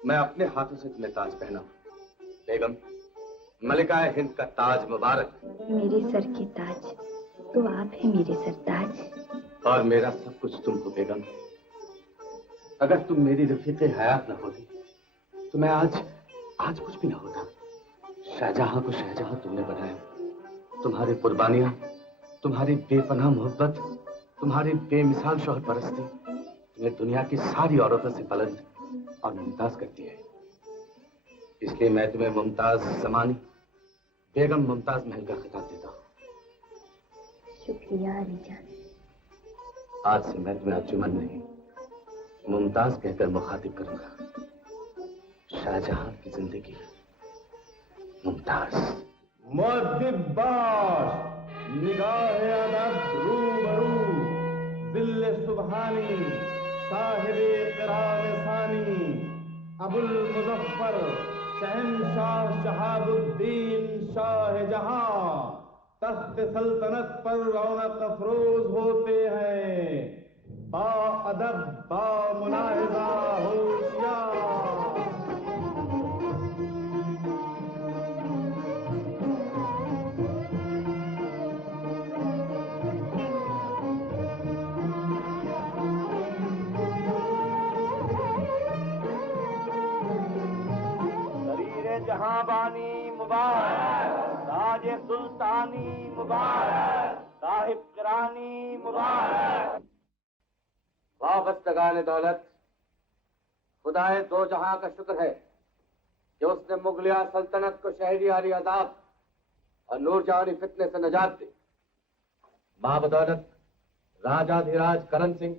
मैं अपने हाथों से तुम्हें ताज पहना। बेगम, मलिकाए हिंद का ताज मुबारक। मेरे सर के ताज तो आप हैं मेरे सरताज। और मेरा सब कुछ तुम हो बेगम। अगर तुम मेरी रफीक़े हयात न होती तो मैं आज कुछ भी ना होता। शाहजहां को शाहजहां तुमने बनाया। तुम्हारी कुर्बानियां, तुम्हारी बेपनाह मोहब्बत, तुम्हारी बेमिसाल शौहर परस्ती तुम्हें दुनिया की सारी औरतों से बुलंद और मुमताज करती है। इसलिए मैं तुम्हें मुमताज ज़मानी, बेगम मुमताज महल का खिताब देता हूँ। शुक्रिया अली जान। आज से मैं तुम्हें अर्जुमन नहीं, मुमताज कहकर मुखातिब करूंगा। शाहजहां की जिंदगी मुमताज। मुअद्दिबाश, निगाहे अदब रूबरू, दिल सुबहानी, साहिबे क़रार सानी, अबुल मुज़फ़्फ़र, शहंशाह शहाबुद्दीन शाहजहां, तख्त सल्तनत पर रौनक अफरोज होते हैं। बा अदब, बा मुलाहिज़ा, होशियार। जहां बानी मुबारक, ताज सुल्तानी मुबारक, साहिब करानी मुबारक। वाबस्तगान दौलत, खुदाए दो जहां का शुक्र है कि उसने मुगलिया सल्तनत को शहरियारी अजाब और नूरजहानी फितने से निजात दी। बाबदौलत राजाधिराज करण सिंह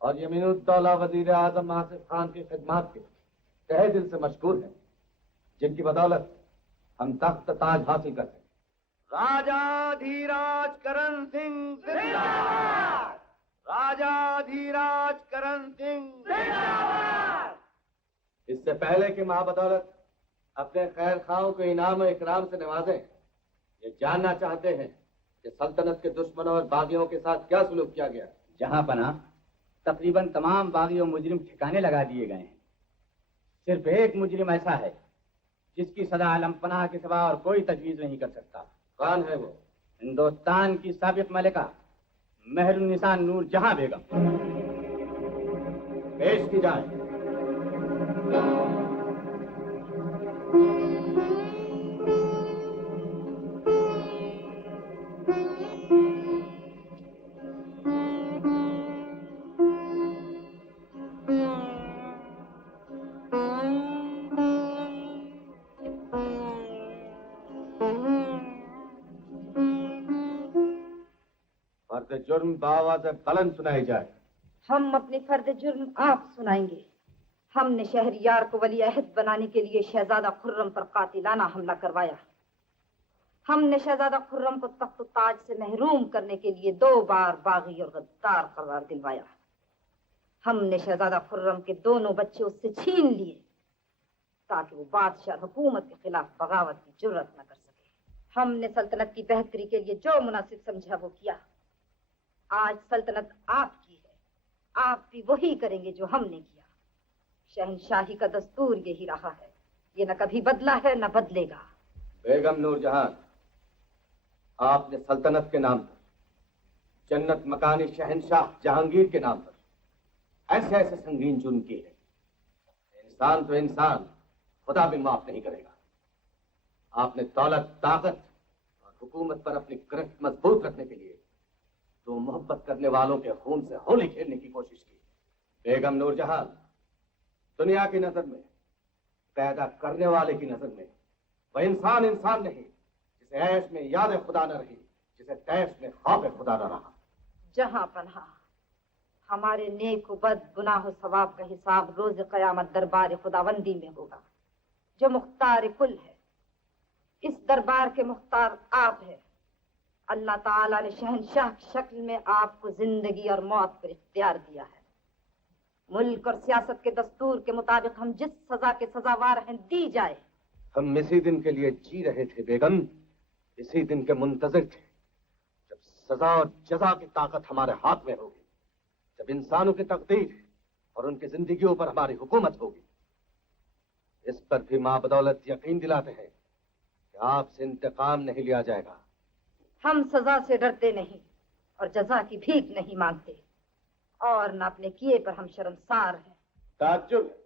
और यमीनुद्दौला वजीर आजम आसिफ खान की खिदमत के तहे दिल से मशकूर है, जिनकी बदौलत हम तख्त ताज हासिल करते हैं। राजाधिराज करण सिंह जिंदाबाद, राजाधिराज करण सिंह जिंदाबाद। इससे पहले कि महाबदौलत अपने खैर खाओं को इनाम और इकराम से नवाजें, ये जानना चाहते हैं कि सल्तनत के दुश्मनों और बागियों के साथ क्या सुलूक किया गया। जहां पना तकरीबन तमाम बागी और मुजरिम ठिकाने लगा दिए गए हैं। सिर्फ एक मुजरिम ऐसा है जिसकी सजा आलम पनाह के सिवा और कोई तजवीज नहीं कर सकता। कौन है वो? हिंदुस्तान की साबिक मलिका मेहरुन्निसा नूरजहां बेगम। पेश की जाए। फर्द जुर्म बावाज़ बुलंद सुनाई जाए। हम अपने फर्द जुर्म आप सुनाएंगे। हमने शहरियार को वली अहद बनाने के लिए शहजादा खुर्रम पर कातिलाना हमला करवाया। हमने शहजादा खुर्रम को तख्त ताज से महरूम करने के लिए 2 बार बागी और गद्दार करार दिलवाया। हमने शहजादा खुर्रम के दोनों बच्चे उससे छीन लिए ताकि वो बादशाह हुकूमत के खिलाफ बगावत की जुर्रत न कर सके। हमने सल्तनत की बेहतरी के लिए जो मुनासिब समझा वो किया। आज सल्तनत आपकी है, आप भी वही करेंगे जो हमने किया। शहंशाही का दस्तूर यही रहा है, ये न कभी बदला है न बदलेगा। बेगम नूरजहां, आपने सल्तनत के नाम पर, जन्नत मकानी शहंशाह जहांगीर के नाम पर ऐसे ऐसे संगीन जुर्म किए हैं। इंसान तो इंसान, खुदा भी माफ नहीं करेगा। आपने दौलत, ताकत और हुकूमत पर अपनी गिरफ्त मजबूत रखने के लिए तो मोहब्बत करने वालों के खून से होली खेलने की कोशिश की। बेगम नूरजहां, दुनिया की नजर में, पैदा करने वाले की नजर में वह इंसान इंसान नहीं जिसे ऐश में याद खुदा न रही, जिसे तैश में खौफ खुदा न रहा। जहां पनाह हमारे नेक बद गुनाह सवाब का हिसाब रोज कयामत दरबार खुदावंदी में होगा, जो मुख्तार कुल है। इस दरबार के मुख्तार आप है। अल्लाह ताला ने शहंशाह की शक्ल में आपको जिंदगी और मौत पर इख्तियार दिया है। मुल्क और सियासत के दस्तूर के मुताबिक हम जिस सजा के सजावार हैं दी जाए। हम इसी दिन के लिए जी रहे थे बेगम, इसी दिन के मुंतजिर थे जब सजा और जजा की ताकत हमारे हाथ में होगी, जब इंसानों की तकदीर और उनकी जिंदगियों पर हमारी हुकूमत होगी। इस पर भी मां बदौलत यकीन दिलाते हैं कि आपसे इंतकाम नहीं लिया जाएगा। हम सजा से डरते नहीं और जजा की भीख नहीं मांगते, और न अपने किए पर हम शर्मसार हैं। ताज्जुब है।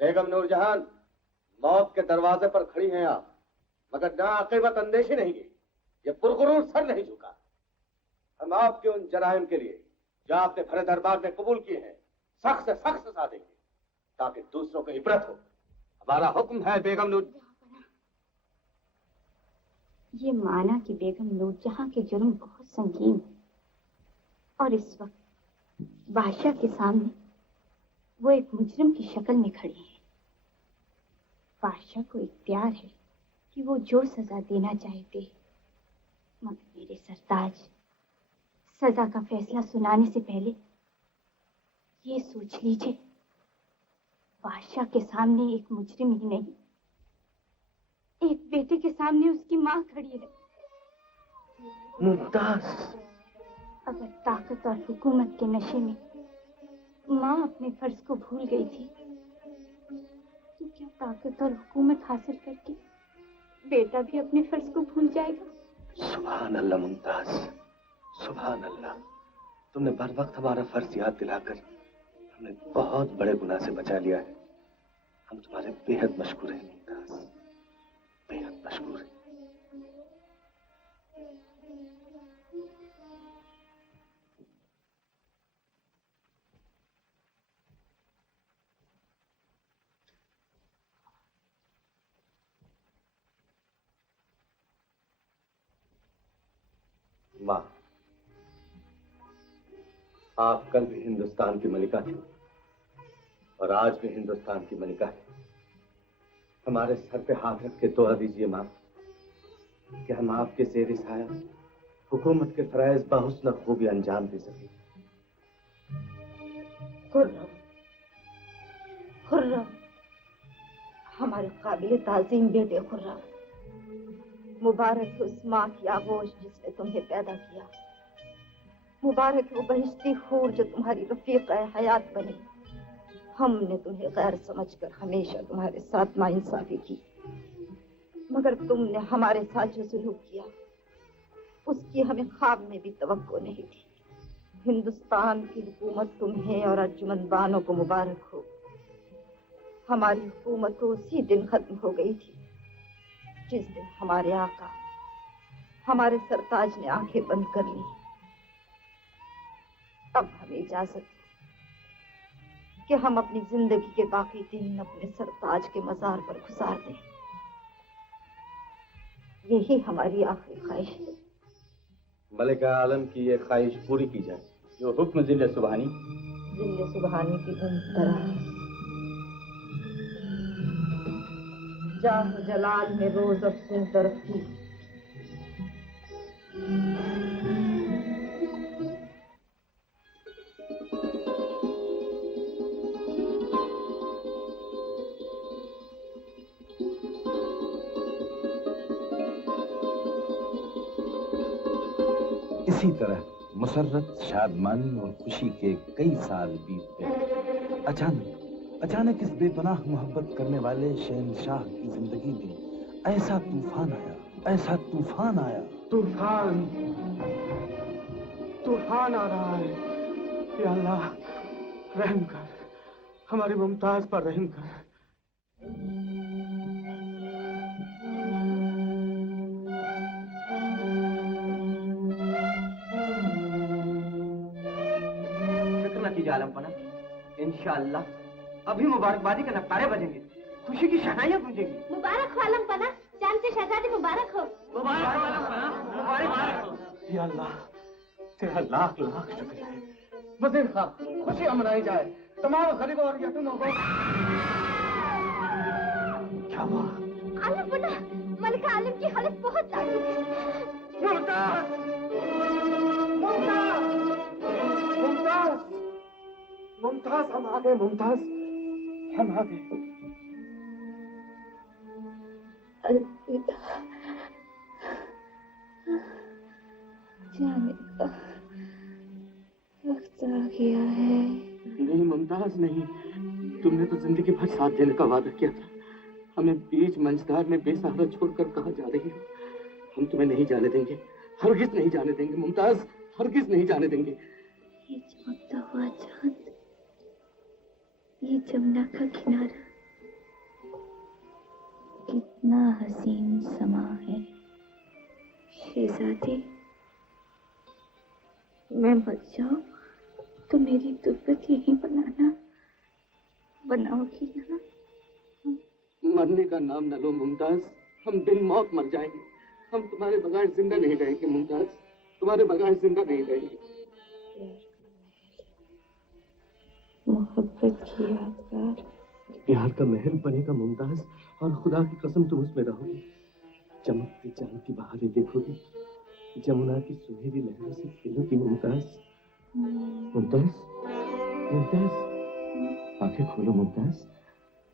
बेगम नूरजहान, मौत के दरवाजे पर खड़ी हैं आप, मगर नाअकीबत अंदेशी नहीं की। ये पुरगुरूर सर नहीं झुका। हम आपके उन जराइम के लिए जो आपने भरे दरबार में कबूल किए हैं सख्त से सख्त सजा देंगे, ताकि दूसरों को इबरत हो। हमारा हुक्म है बेगम नूर। ये माना कि बेगम नूरजहां के जुर्म बहुत संगीन है, और इस वक्त बादशाह के सामने वो एक मुजरिम की शक्ल में खड़ी है। बादशाह को इख्तियार है कि वो जो सजा देना चाहे दे, मगर मेरे सरताज, सजा का फैसला सुनाने से पहले ये सोच लीजिए, बादशाह के सामने एक मुजरिम ही नहीं, एक बेटे के सामने उसकी माँ खड़ी है। मुमताज, अगर ताकत और हुकूमत के नशे में माँ अपने फर्ज को भूल गई थी, तो क्या ताकत और हुकूमत हासिल करके बेटा भी अपने फर्ज को भूल जाएगा? सुभान अल्लाह मुमताज, सुभान अल्लाह। तुमने बर वक्त हमारा फर्ज याद दिलाकर हमने बहुत बड़े गुनाह से बचा लिया है। हम तुम्हारे बेहद मशकूर हैं मुमताज, बेहद मशकूर हैं। माँ, आप कल भी हिंदुस्तान की मलिका थी और आज भी हिंदुस्तान की मलिका है। हमारे सर पे हाथ रख के दुआ दीजिए माँ कि हम आपके ज़ेर साया हुकूमत के फराइज बहुस्न खूबी अंजाम दे सके। खुर्रम, खुर्रम, हमारे काबिल ताज़ीम बेटे खुर्रम। मुबारक है उस माँ की आगोश जिसने तुम्हें पैदा किया। मुबारक है वो बहिश्ती हूर जो तुम्हारी रफीक हयात बनी। हमने तुम्हें गैर समझकर हमेशा तुम्हारे साथ नाइंसाफी की, मगर तुमने हमारे साथ जो सुलूक किया उसकी हमें ख्वाब में भी तवक्को नहीं थी। हिंदुस्तान की हुकूमत तुम्हें और अर्जुमंद बानों को मुबारक हो। हमारी हुकूमत तो उसी दिन खत्म हो गई थी जिस दिन हमारे आका, हमारे सरताज ने आंखें बंद कर ली। अब हमें इजाजत कि हम अपनी जिंदगी के बाकी दिन अपने सरताज के मजार पर गुजार दें। यही हमारी आखिरी ख्वाहिश है। मलिका आलम की ये ख्वाहिश पूरी की जाए। जो हुक्म जिल्ले सुबहानी। जिल्ले सुबहानी की दराज जाह जलाल में रोज अफसूं तरक्की। इसी तरह मुसर्रत, शादमानी और खुशी के कई साल बीत गए। अचानक इस बेपनाह मोहब्बत करने वाले शहंशाह की जिंदगी में ऐसा तूफान आया। तूफान आ रहा है। या अल्लाह, रहम कर, हमारी मुमताज पर रहम कर। आलमपना, इंशाअल्लाह अभी मुबारकबादी के नक्कारे बजेंगे, खुशी की शहनाइयां गूंजेंगी। मुबारक हो आलमपना, चांद से शहजादी मुबारक हो। मुबारक हो आलमपना, मुबारक हो। या अल्लाह, तेरा लाख लाख शुक्र है। वज़ीर खां, खुशियां मनाई जाए, तमाम गरीबों और यतीमों को। क्या हुआ? आलमपना, मलिका आलम की हालत बहुत नाजुक है। मुमताज! मुमताज! मुमताज! मुमताज, हम आ गए। मुमताज, हम आ गए। अलविदा, जाने का वक्त आ गया है। नहीं मुमताज, नहीं, तुमने तो जिंदगी भर साथ देने का वादा किया था। हमें बीच मंझधार में बेसहारा छोड़कर कहाँ जा रही हो? हम तुम्हें नहीं जाने देंगे, हरगिज नहीं जाने देंगे मुमताज, हरगिज नहीं जाने देंगे। ये चमकता हुआ चांद, ये जमुना का किनारा, कितना हसीन समा है। शहजादे, मैं मर जाऊं तो मेरी तुर्बत यहीं बनाओगी ना? मरने का नाम न लो मुमताज, हम बिन मौत मर जाएंगे। हम तुम्हारे बगैर जिंदा नहीं रहेंगे मुमताज, तुम्हारे बगैर जिंदा नहीं रहेंगे। मोहब्बत की यादगार, प्यार का महल बनेगा मुमताज, और खुदा की कसम तुम उसमें रहोगी। चमकते चांद की बहारें देखोगी, जमुना की सुनहरी लहरों से खेलोगी मुमताज। मुमताज, मुमताज, आंखें खोलो मुमताज,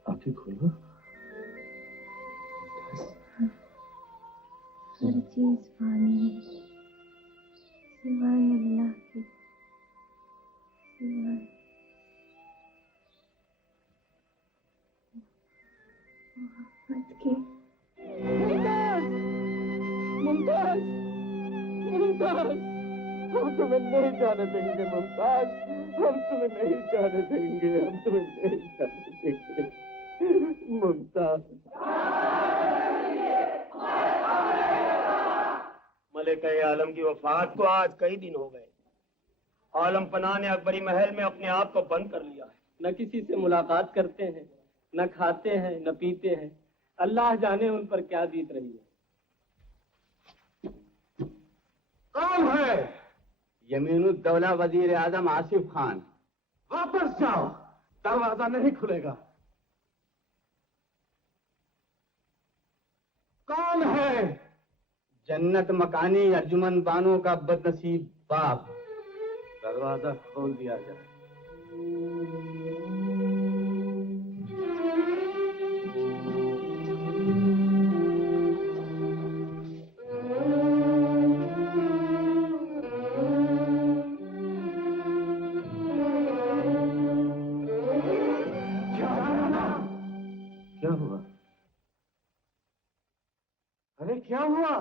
आंखें खोलो मुमताज। हर चीज फानी है सिवाय अल्लाह के, सिवाय मोहब्बत के। मुमताज, मुमताज, हम तुम्हें नहीं जाने देंगे मुमताज, हम तुम्हें नहीं जाने देंगे, हम तुम्हें नहीं जाने देंगे मुमताज। मलिक आलम की वफात को आज कई दिन हो गए। आलम पनाह ने अकबरी महल में अपने आप को बंद कर लिया है। न किसी से मुलाकात करते हैं, न खाते हैं, न पीते हैं। अल्लाह जाने उन पर क्या बीत रही है। कौन है? यमीनुद्दौला वजीर आजम आसिफ खान। वापस जाओ, दरवाजा नहीं खुलेगा। कौन है? जन्नत मकानी अर्जुमन बानो का बदनसीब बाप। दरवाजा खोल दिया जाए। क्या हुआ? अरे क्या हुआ?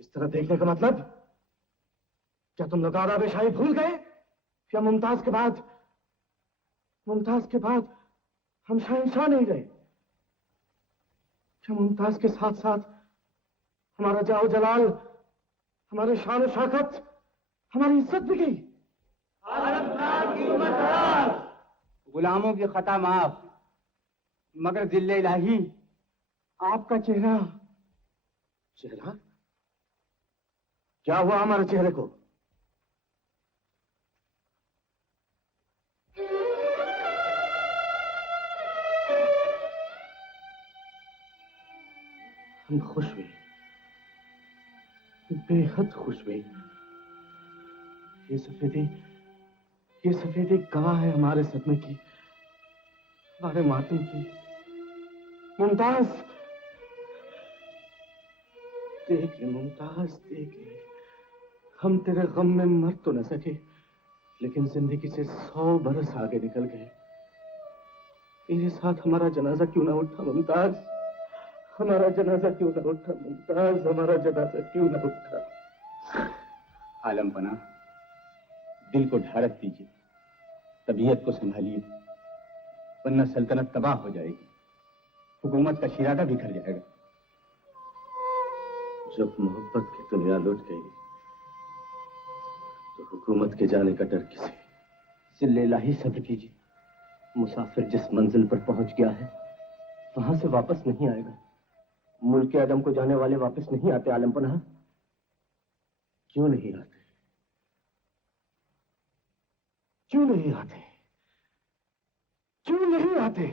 इस तरह देखने का मतलब? क्या तुम लोग आदाब शाही भूल गए? क्या मुमताज के बाद हम शहंशाह नहीं रहे? क्या मुमताज के साथ साथ हमारा जाओ जलाल, हमारे शान शौकत, हमारी इज्जत भी गई? गुलामों की खता माफ, मगर जिल्ले इलाही आपका चेहरा क्या हुआ हमारे चेहरे को? हम खुश हुए, बेहद खुश हुए। ये सफेदी गवाह है हमारे सदमे की, हमारे मातम की। मुमताज देख ले, मुमताज देख ले, हम तेरे गम में मर तो न सके, लेकिन जिंदगी से 100 बरस आगे निकल गए। तेरे साथ हमारा जनाजा क्यों ना उठा मुमताज? हमारा जनाजा क्यों ना उठा मुमताज? हमारा जनाजा क्यों ना उठा? आलम पना, दिल को ढारक दीजिए, तबीयत को संभालिए, वरना सल्तनत तबाह हो जाएगी, हुकूमत का शिरादा बिखर जाएगा। जब मोहब्बत की दुनिया लुट गई तो हुकूमत के जाने का डर किसे? जिल्ले इलाही सब्र कीजिए। मुसाफिर जिस मंजिल पर पहुंच गया है वहां से वापस नहीं आएगा। मुल्क आदम को जाने वाले वापस नहीं आते आलम पनाह। क्यों नहीं आते? क्यों नहीं आते? क्यों नहीं आते?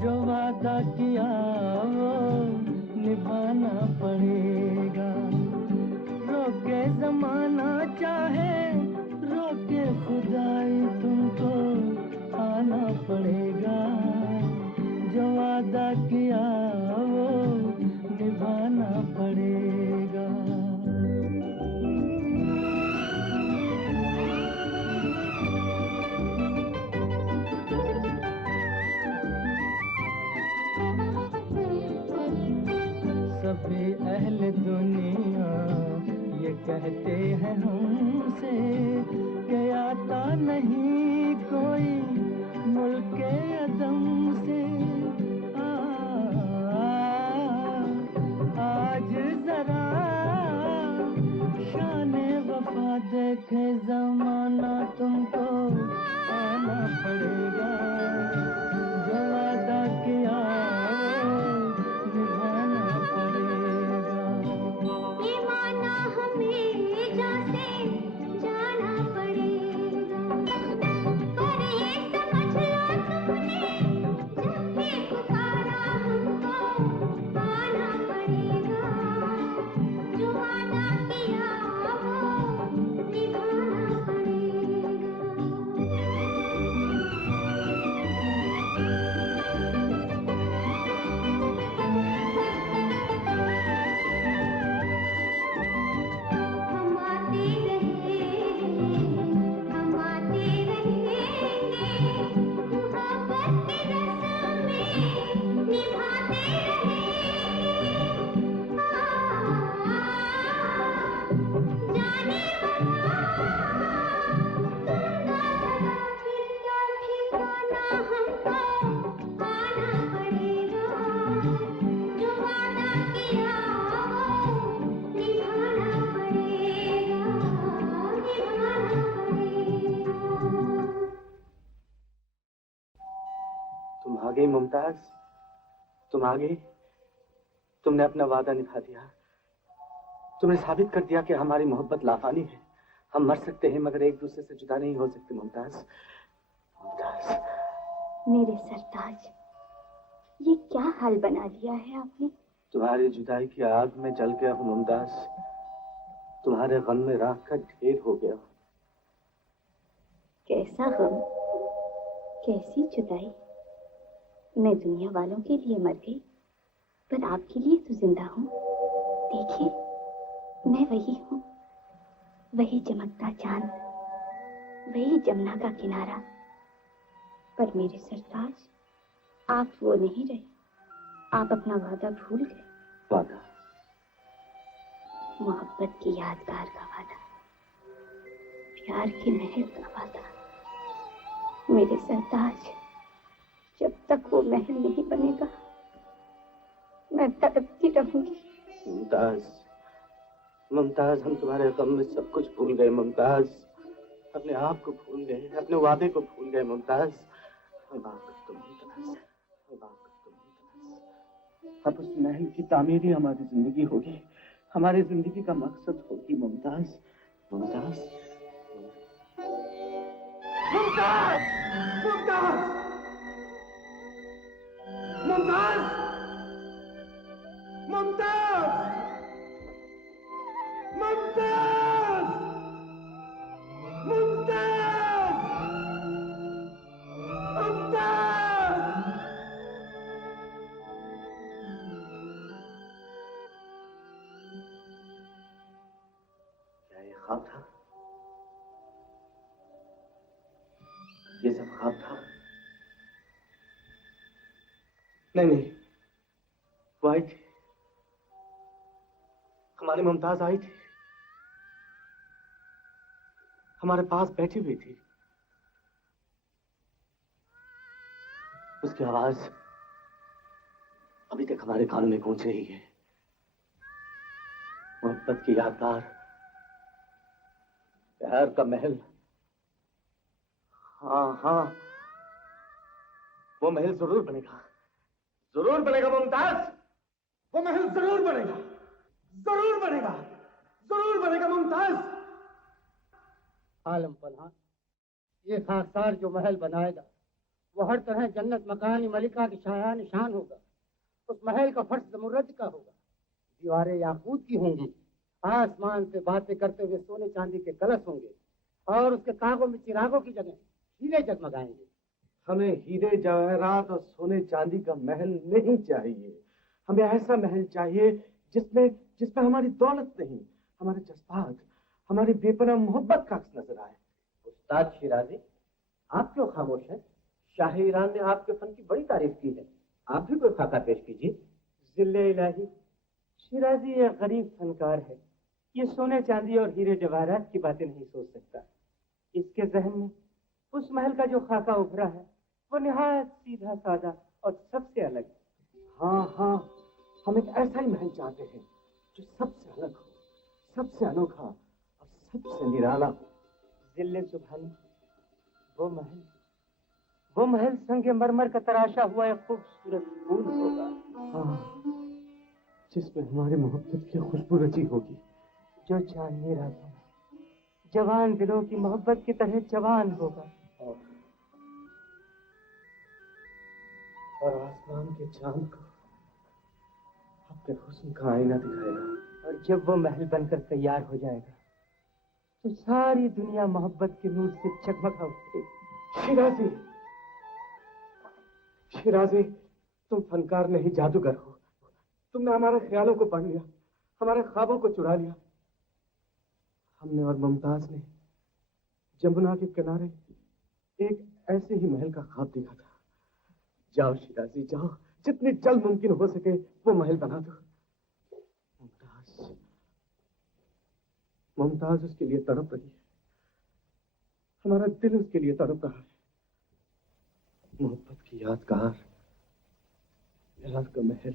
जो वादा किया वो निभाना पड़ेगा। रोके जमाना चाहे रोके खुदाई, तुमको आना पड़ेगा। जो वादा किया वो निभाना पड़ेगा। सभी अहले दुनिया ये कहते हैं हमसे कि आता नहीं कोई मुल्के अदम से। आज जरा शाने वफा देखे जमाना, तुमको आना पड़ेगा। जो वादा किया निभाना पड़ेगा। ये माना हमें जाते जाना पड़ेगा। पर ये समझ लो तुमने जब भी पुकारा हमको आना पड़ेगा। जो वादा किया वो निभाना पड़ेगा। हम आते रहेंगे, हम आते रहेंगे, मोहब्बत की रस्में निभाते रहेंगे। जाने ठिकाना हमको आना पड़ेगा। जो वादा किया वो निभाना पड़ेगा, निभाना पड़ेगा। तुम आ गई मुमताज, तुम आ गई। तुमने अपना वादा निभा दिया। तुमने साबित कर दिया कि हमारी मोहब्बत लाफानी है। हम मर सकते हैं मगर एक दूसरे से जुदा नहीं हो सकते मुमताज। मुमताज, मेरे सरताज, ये क्या हाल बना दिया है आपने? तुम्हारी जुदाई की आग में जल गया हूँ मुमताज। तुम्हारे गम में राख का ढेर हो गया हूँ। कैसा गम, कैसी जुदाई। मैं दुनिया वालों के लिए मर गई, पर आपके लिए तो जिंदा हूँ। देखिए, मैं वही हूँ, वही चमकता चांद, वही जमुना का किनारा। पर मेरे सरताज, आप वो नहीं रहे। आप अपना वादा भूल गए। वादा? मोहब्बत की यादगार का वादा, प्यार के महल का वादा। मेरे सरताज, जब तक वो महल नहीं बनेगा मैं तड़पती रहूंगी। मुमताज, मुमताज, हम तुम्हारे गम में सब कुछ भूल गए मुमताज। अपने आप को भूल गए, अपने वादे को भूल गए मुमताज। अब उस महल की तामीर ही हमारी जिंदगी होगी, हमारी जिंदगी का मकसद होगी मुमताज। मुमताज, मुमताज, मुमताज, मुमताज, मुमताज, मुमताज, मुमताज, मुमताज। क्या ये ख्वाब था? ये सब ख्वाब था? नहीं, वो आई थी, हमारी मुमताज आई थी, हमारे पास बैठी हुई थी। उसकी आवाज अभी तक हमारे कानों में गूंज रही है। मोहब्बत की यादगार, प्यार का महल। हाँ, वो महल जरूर बनेगा, जरूर बनेगा मुमताज। वो महल जरूर बनेगा, जरूर बनेगा, जरूर बनेगा मुमताज। आलम पनाह, ये खाकसार जो महल बनाएगा वो हर तरह जन्नत मकानी मलिका की शायान शान होगा। उस महल का फर्श जमुरद का होगा, दीवारें याकूत की होंगी, आसमान से बातें करते हुए सोने चांदी के कलश होंगे और उसके तागों में चिरागों की जगह हीरे जगमगाएंगे। हमें हीरे जवाहरात और सोने चांदी का महल नहीं चाहिए। हमें ऐसा महल चाहिए जिसमें जिसमें हमारी दौलत नहीं, हमारे जज्बात, हमारी बेपनाह मोहब्बत का अक्स नजर आए। उस्ताद शिराजी, आप क्यों खामोश हैं? शाह ईरान ने आपके फन की बड़ी तारीफ की है, आप भी कोई खाका पेश कीजिए। जिल्ले इलाही, शिराजी एक गरीब फनकार है, ये सोने चांदी और हीरे जवाहरात की बातें नहीं सोच सकता। इसके जहन में उस महल का जो खाका उभरा है वो निहायत सीधा साधा और सबसे अलग। हाँ हाँ, हम एक ऐसा ही महल चाहते हैं जो सबसे अलग हो, सबसे अनोखा और सबसे निराला हो। जिल्ले सुभानी, वो महल संगे मरमर का तराशा हुआ एक खूबसूरत फूल होगा। हाँ, जिसमें हमारी मोहब्बत की खुशबू रची होगी, जो चांदनी रातों में जवान दिलों की मोहब्बत की तरह जवान होगा। और आसमान के चांद को अपने हुस्न का आईना दिखाएगा। और जब वो महल बनकर तैयार हो जाएगा तो सारी दुनिया मोहब्बत के नूर से चकमका उठेगी। शिराजी, शिराजी, तुम फनकार नहीं जादूगर हो। तुमने हमारे ख्यालों को पढ़ लिया, हमारे ख्वाबों को चुरा लिया। हमने और मुमताज ने जमुना के किनारे एक ऐसे ही महल का ख्वाब देखा था। जाओ शिराजी, जाओ, जितनी जल्द मुमकिन हो सके वो महल बना दो। मुमताज, मुमताज उसके लिए तड़प रही है, हमारा दिल उसके लिए तड़प रहा है। मोहब्बत की यादगार, प्यार का महल।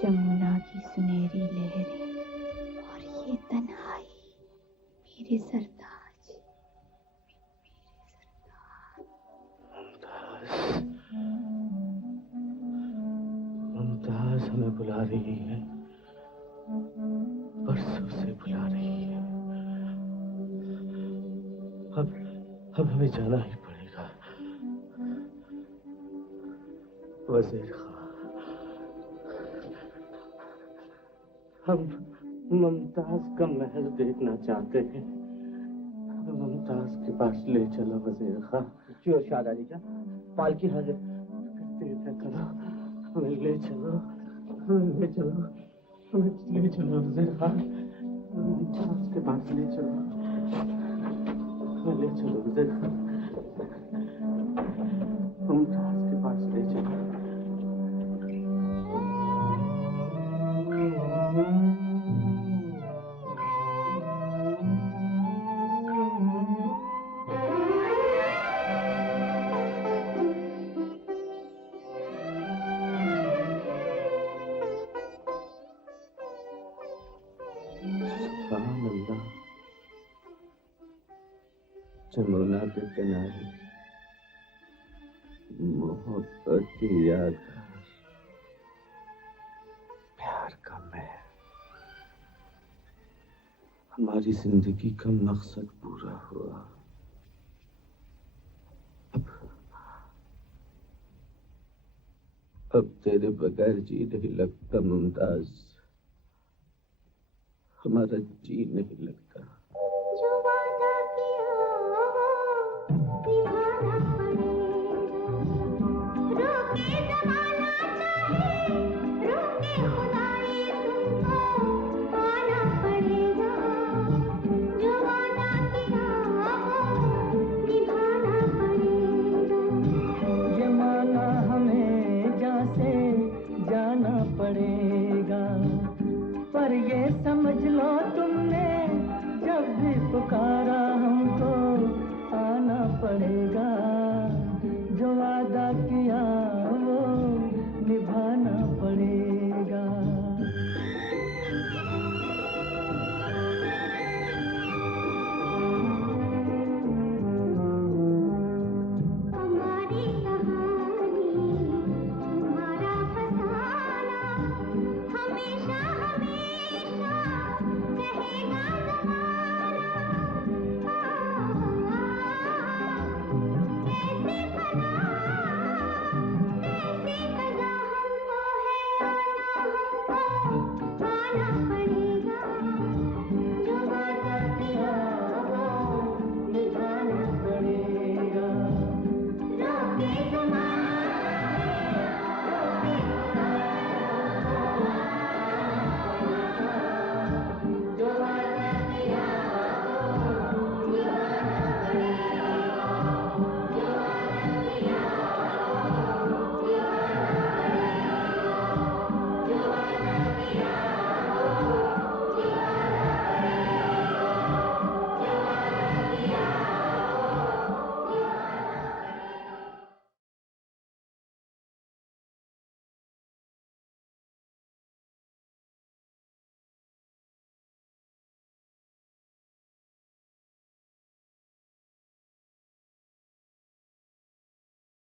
जमुना की सुनहरी लहरें और ये तन्हाई, मेरे सरताज, मुमताज हमें बुला रही है, बरसों से बुला रही है। अब हमें जाना ही पड़ेगा। वज़ीर खां, हम मुमताज का महल देखना चाहते हैं। हमें मुमताज के पास ले चलो वज़ीर खां। जो शाहजादी जा, पालकी हाजिर। देर न करो, हमें ले चलो, हमें ले चलो, हमें ले चलो वज़ीर खां। मुमताज के पास ले चलो, हमें ले चलो वज़ीर खां। मुमताज के पास ले चलो। जमुना के किनारे मोहब्बत की यादगार, प्यार का महल। हमारी जिंदगी का मकसद पूरा हुआ। अब तेरे बगैर जी नहीं लगता मुमताज, हमारा जी नहीं लगता।